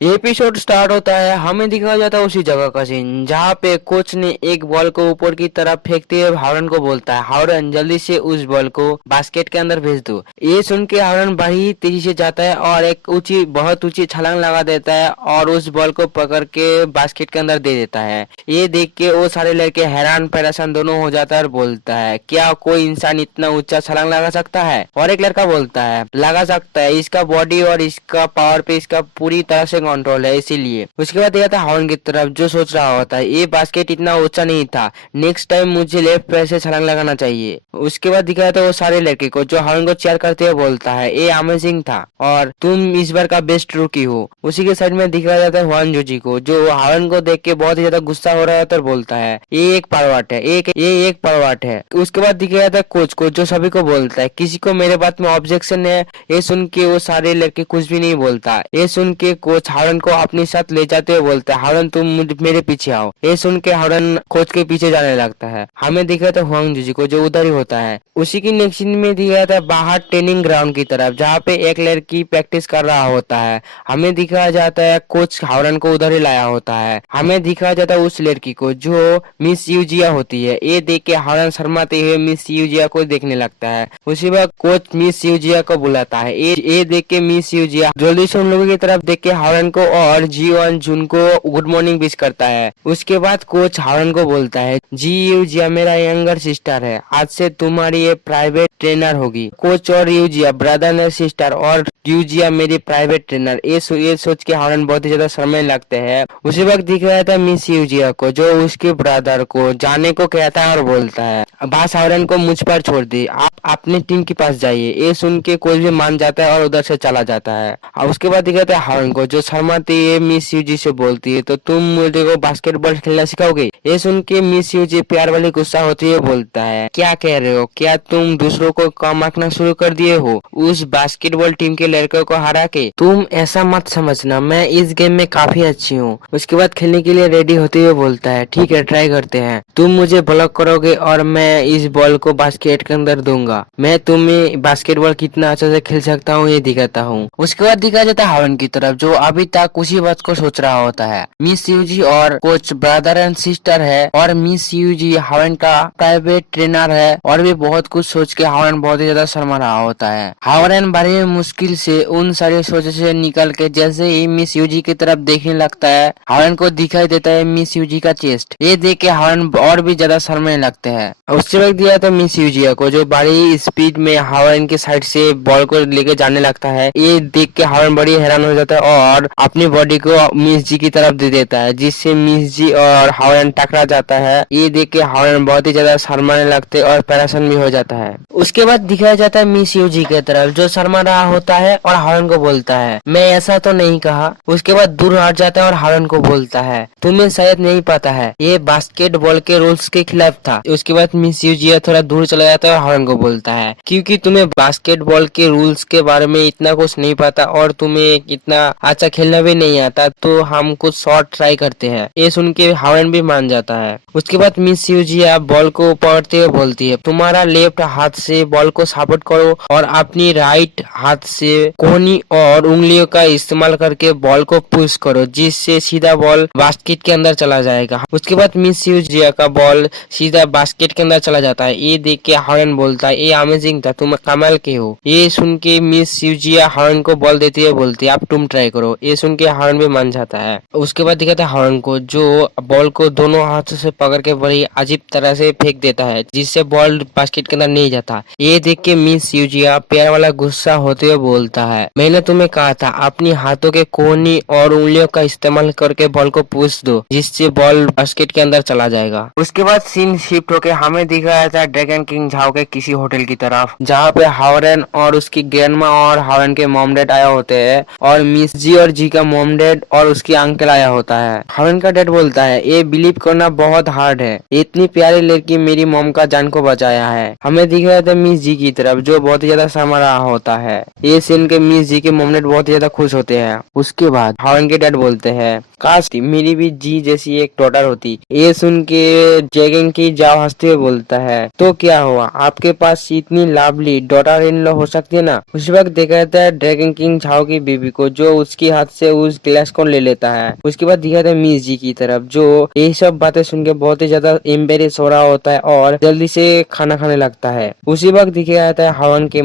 Episode start होता है, हमें दिखाया जाता है उसी जगह का सीन जहाँ पे कोच ने एक बॉल को ऊपर की तरफ फेंकते हुए हावरन को बोलता है, हावरन जल्दी से उस बॉल को बास्केट के अंदर भेज दो। ये सुन के हावरन बड़ी तेजी से जाता है और एक बहुत ऊंची छलांग लगा देता है और उस बॉल को पकड़ के बास्केट के अंदर दे देता है। ये देख के वो सारे लड़के हैरान परेशान दोनों हो जाता है और बोलता है, क्या कोई इंसान इतना ऊंचा छलांग लगा सकता है? और एक लड़का बोलता है, लगा सकता है, इसका बॉडी और इसका पावर पे इसका पूरी तरह से कंट्रोल है, इसीलिए। उसके बाद देखा था हावरन की तरफ, जो सोच रहा होता है ये बास्केट इतना ऊंचा नहीं था, नेक्स्ट टाइम मुझे लेफ्ट पैर से छलांग लगाना चाहिए। उसके बाद दिखाया था वो सारे लड़के को जो हावरन को चेयर करते हुए बोलता है, ये अमेजिंग था और तुम इस बार का बेस्ट रूकी हो। उसी के साइड में दिखाया जाता है हुआन जोजी को, जो हावरन को देख के बहुत ही ज्यादा गुस्सा हो रहा है और बोलता है, ये एक परवाट है, ये एक परवाट है। उसके बाद दिखाया जाता है कोच को, जो सभी को बोलता है, किसी को मेरे बात में ऑब्जेक्शन है? ये सुन के वो सारे लड़के कुछ भी नहीं बोलता। ये सुन के कोच हावरन को अपने साथ ले जाते हुए बोलता है, हावरन तुम मेरे पीछे आओ। ये सुन के हावरन कोच के पीछे जाने लगता है। हमें दिखा था हुआंग जोजी को, जो उधर ही होता है। उसी की नेक्स्ट सीन में दिखाया था बाहर ट्रेनिंग ग्राउंड की तरफ, जहाँ पे एक लड़की प्रैक्टिस कर रहा होता है। हमें दिखाया जाता है कोच हावरन को उधर ही लाया होता है। हमें दिखाया जाता है उस लड़की को जो मिस यूजिया होती है। ये देख के हावरन शर्माते हुए मिस यूजिया को देखने लगता है। उसी वक्त कोच मिस यूजिया को बुलाता है। ये देख के मिस यूजिया जल्दी से उन लोगों की तरफ देख के हावरन को और जीवन जुन को गुड मॉर्निंग विश करता है। उसके बाद कोच हावरन को बोलता है, जी यूजिया मेरा यंगर सिस्टर है, आज से तुम्हारी ये प्राइवेट ट्रेनर होगी। कोच और यूजिया ब्रदर एंड सिस्टर और यूजिया मेरी प्राइवेट ट्रेनर। ये सोच के हावरन बहुत ही ज्यादा शर्मने लगते हैं। उसी वक्त दिख रहा था मिस यूजिया को, जो उसके ब्रदर को जाने को कहता है और बोलता है, बस हावरन को मुझ पर छोड़ दी, आप अपने टीम के पास जाइए। ये सुन के कोच भी मान जाता है और उधर से चला जाता है। और उसके बाद दिखाता है हावरन को, जो शर्माती है मिस यूजी से बोलती है, तो तुम मुझे को बास्केटबॉल खेलना सिखाओगे? ये सुन के मिस यूजी प्यार वाली गुस्सा होती है, बोलता है, क्या कह रहे हो? क्या तुम दूसरों को कम आंकना शुरू कर दिए हो उस बास्केटबॉल टीम के लड़कों को हरा के? तुम ऐसा मत समझना, मैं इस गेम में काफी अच्छी हूँ। उसके बाद खेलने के लिए रेडी होते हुए बोलता है, ठीक है ट्राई करते हैं। तुम मुझे ब्लॉक करोगे और मैं इस बॉल को बास्केट के अंदर दूंगा। मैं तुम्हें बास्केटबॉल कितना अच्छा से खेल सकता हूँ ये दिखाता हूँ। उसके बाद दिखाया जाता है हावरन की तरफ, जो अभी तक उसी बात को सोच रहा होता है। मिस यूजी और कोच ब्रदर एंड सिस्टर है और मिस यूजी हावरन का प्राइवेट ट्रेनर है और भी बहुत कुछ सोच के हावरन बहुत ही ज्यादा शर्मा रहा होता है। हावरन बड़े मुश्किल से उन सारी सोचों से निकल के जैसे ही मिस यूजी की तरफ देखने लगता है, हावरन को दिखाई देता है मिस यूजी का चेस्ट। ये देख के हावरन और भी ज्यादा शर्मने लगते हैं। उससे वक्त दिया था मिस यूजिया को, जो बड़ी स्पीड में हावरन के साइड से बॉल को लेके जाने लगता है। ये देख के हावरन बड़ी हैरान हो जाता है और अपनी बॉडी को मिस जी की तरफ दे देता है, जिससे मिस जी और हावरन टकरा जाता है। ये देख के हावरन बहुत ही ज्यादा शर्माने लगते और परेशान भी हो जाता है। उसके बाद दिखाया जाता है मिस यूजी की तरफ, जो शर्मा रहा होता है और हावरन को बोलता है, मैं ऐसा तो नहीं कहा। उसके बाद दूर हट जाता है और हावरन को बोलता है, तुम्हें शायद नहीं पता है, ये बास्केटबॉल के रूल्स के खिलाफ था। उसके बाद मिस यूजिया थोड़ा दूर चला जाता है और हावरन को बोलता है, क्योंकि तुम्हें बास्केटबॉल के रूल्स के बारे में इतना कुछ नहीं पता और तुम्हें इतना अच्छा खेलना भी नहीं आता, तो हम कुछ शॉट ट्राई करते हैं। ये सुन के हावरन भी मान जाता है। उसके बाद मिस यूजिया बॉल को पकड़ते हुए बोलती है, तुम्हारा लेफ्ट हाथ से बॉल को सपोर्ट करो और अपनी राइट हाथ से कोहनी और उंगलियों का इस्तेमाल करके बॉल को पुश करो, जिससे सीधा बॉल बास्केट के अंदर चला जाएगा। उसके बाद मिस यूजिया का बॉल सीधा बास्केट के अंदर चला जाता है। ये देख के हावरन बोलता है, ये अमेजिंग था, तुम कमाल के हो। ये सुन के मिस यूजिया हावरन को बॉल देती है, बोलती है, अब तुम ट्राई करो। ये सुन के हावरन भी मान जाता है। उसके बाद दिखाता है हावरन को, जो बॉल को दोनों हाथों से पकड़ के बड़ी अजीब तरह से फेंक देता है, जिससे बॉल बास्केट के अंदर नहीं जाता। ये देख के मिस यूजिया प्यार वाला गुस्सा होते हुए बोलता है, मैंने तुम्हें कहा था अपनी हाथों के कोहनी और उंगलियों का इस्तेमाल करके बॉल को पुश दो, जिससे बॉल बास्केट के अंदर चला जाएगा। उसके बाद सीन शिफ्ट होके हमें दिखाया था ड्रैगन किंग झाओ के किसी होटल की तरफ, जहाँ पे हावरन और उसकी ग्रैंडमा और हावरन के मॉम डैड आया होते हैं और मिस जी और जी का मॉम डैड और उसकी अंकल आया होता है। हावरन का डैड बोलता है, ये बिलीव करना बहुत हार्ड है। इतनी प्यारी लड़की मेरी मॉम का जान को बचाया है। हमें दिख रहा था मिस जी की तरफ, जो बहुत ही ज्यादा शर्मा रहा होता है। ये सुन के मिस जी के मॉम बहुत ही ज्यादा खुश होते हैं। उसके बाद हार्न के डैड बोलते हैं, काश मेरी भी जी जैसी एक डॉटर होती। ये सुन के ड्रैगन की जाओ हंसते हुए बोलता है, तो क्या हुआ, आपके पास इतनी लाभली डॉटर इन लॉ हो सकती है ना। उस वक्त देखा जाता है ड्रैगन किंग झाओ की बीबी को, जो उसके हाथ से उस ग्लास को ले लेता है। उसके बाद दिखा जाता है मिस जी की तरफ, जो ये सब बातें सुन के बहुत ही ज्यादा एम्बेरेस हो रहा होता है और जल्दी से खाना खाने लगता है। उसी वक्त दिखा जाता है हावन के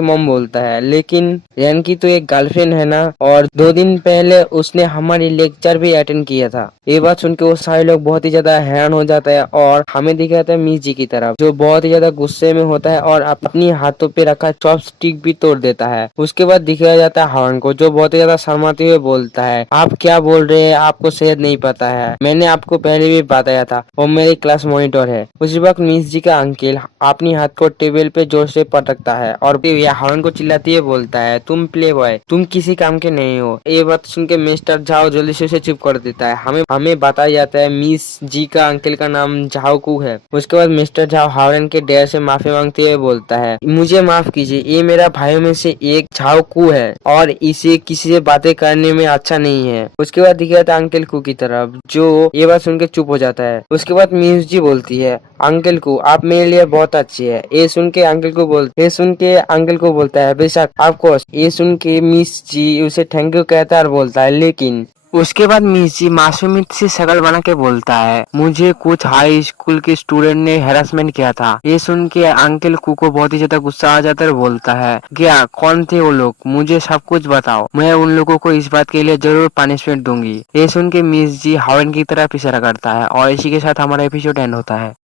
मॉम बोलता है, लेकिन रैन की तो एक गर्लफ्रेंड है ना, और 2 दिन पहले उसने हमारी लेक्चर भी अटेंड किया था। ये बात सुन के वो सारे लोग बहुत ही ज्यादा हैरान हो जाता है और हमें दिखा जाता है मिस जी की तरफ, जो बहुत ही ज्यादा गुस्से में होता है और अपनी हाथों पे रखा चॉपस्टिक भी तोड़ देता है। उसके बाद दिखाया जाता है हावन को, जो बहुत ही ज्यादा शर्माते हुए बोलता है, आप क्या बोल रहे हैं, आपको शायद नहीं पता है, मैंने आपको पहले भी बताया था, वो मेरी क्लास मॉनिटर है। उसी वक्त मिस जी का अंकल अपनी हाथ को टेबल पे जोर से पटकता है और हावन को चिल्लाते हुए बोलता है, तुम प्ले बॉय, तुम किसी काम के नहीं हो। ये बात सुन के मिस्टर झाओ जल्दी से उसे चुप कर देता है। हमें बताया जाता है मिस जी का अंकल का नाम झाओ कू है। उसके बाद मिस्टर झाओ हावन के डैड से माफी मांगते हुए बोलता है, मुझे माफ कीजिए, ये मेरा भाइयों में से एक झाओ कू है और इसे किसी से बातें करने में अच्छा नहीं है। उसके बाद दिखा जाता है अंकल कू की तरफ, जो ये बात सुन के चुप हो जाता है। उसके बाद मिस जी बोलती है, अंकल को आप मेरे लिए बहुत अच्छी है। ये सुन के अंकल को बोलता है, बेशक ऑफकोर्स। ये सुन के मिस जी उसे थैंक यू कहता है और बोलता है, लेकिन उसके बाद मिस जी मासूमियत से शक्ल बना के बोलता है, मुझे कुछ हाई स्कूल के स्टूडेंट ने हैरेसमेंट किया था। ये सुन के अंकल कू को बहुत ही ज्यादा गुस्सा आ जाता है और बोलता है, क्या, कौन थे वो लोग, मुझे सब कुछ बताओ, मैं उन लोगों को इस बात के लिए जरूर पनिशमेंट दूंगी। ये सुन के मिस जी हावन की तरफ इशारा करता है और इसी के साथ हमारा एपिसोड एंड होता है।